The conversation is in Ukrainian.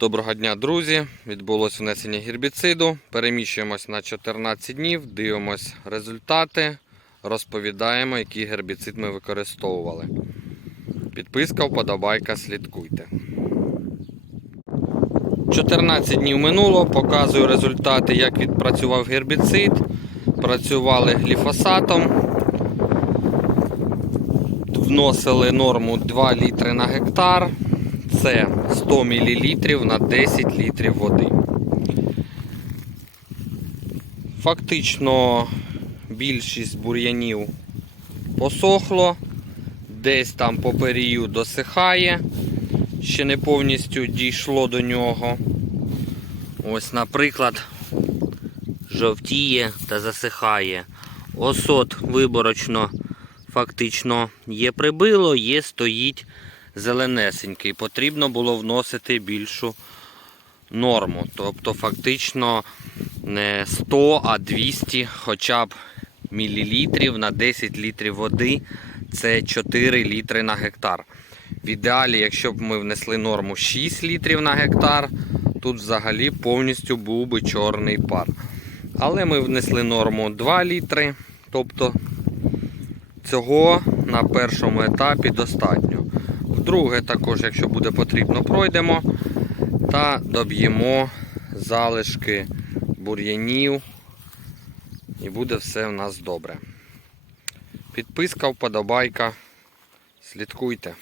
Доброго дня, друзі! Відбулось внесення гербіциду. Переміщуємось на 14 днів, дивимось результати, розповідаємо, який гербіцид ми використовували. Підписка, вподобайка, слідкуйте. 14 днів минуло, показую результати, як відпрацював гербіцид. Працювали гліфосатом. Вносили норму 2 літри на гектар. Це 100 мл на 10 літрів води. Фактично більшість бур'янів посохло, десь там по перію досихає, ще не повністю дійшло до нього. Ось, наприклад, жовтіє та засихає. Осот виборочно фактично є прибило, є стоїть зеленесенький. Потрібно було вносити більшу норму. Тобто, фактично не 100, а 200 хоча б мілілітрів на 10 літрів води. Це 4 літри на гектар. В ідеалі, якщо б ми внесли норму 6 літрів на гектар, тут взагалі повністю був би чорний пар. Але ми внесли норму 2 літри, тобто цього на першому етапі достатньо. Вдруге, також, якщо буде потрібно, пройдемо та доб'ємо залишки бур'янів і буде все в нас добре. Підписка, вподобайка. Слідкуйте.